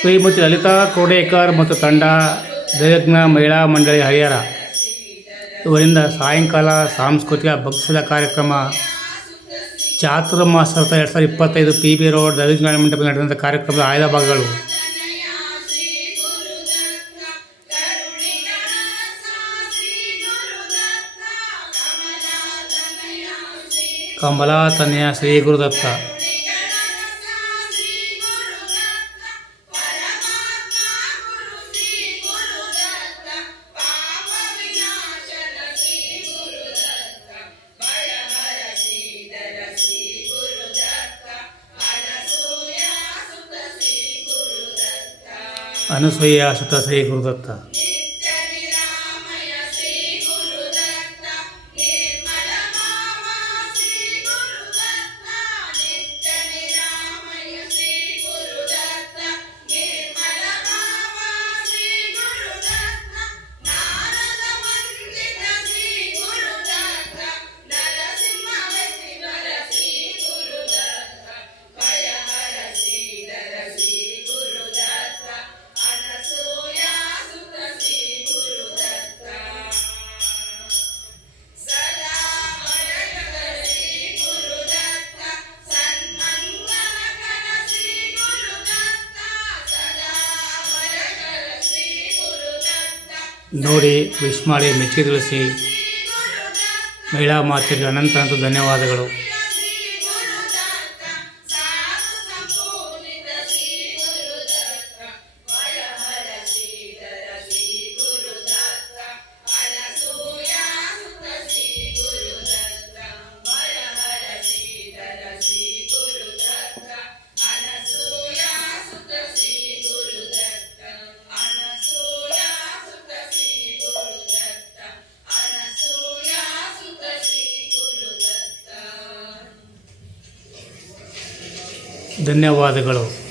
ಶ್ರೀಮತಿ ಲಲಿತಾ ಕೋಡೇಕರ್ ಮತ್ತು ತಂಡ ದಯಜ್ಞ ಮಹಿಳಾ ಮಂಡಳಿ ಹರಿಹರ. ಇವರಿಂದ ಸಾಯಂಕಾಲ ಸಾಂಸ್ಕೃತಿಕ ಭಕ್ಷ್ಯದ ಕಾರ್ಯಕ್ರಮ ಚಾತುರ್ಮಾಸ ಎರಡು ಸಾವಿರದ ಇಪ್ಪತ್ತೈದು ಪಿ ಬಿ ರೋಡ್ ದೈವಜ್ಞಾನ ಮಂಟಪ ನಡೆದಂಥ ಕಾರ್ಯಕ್ರಮದ ಆಯ್ದ ಭಾಗಗಳು. ಕಮಲಾ ತನಯ ಶ್ರೀ ಗುರುದತ್ತ. ಅನಸೂಯ ಸುತ ಶ್ರೀ ಗುರುದತ್ತ ನೋಡಿ ವಿಶ್ ಮಾಡಿ ಮೆಚ್ಚಿ ತಿಳಿಸಿ. ಮಹಿಳಾ ಮಾತೆಗೆ ಅನಂತ ಅನಂತ ಧನ್ಯವಾದಗಳು. ಧನ್ಯವಾದಗಳು.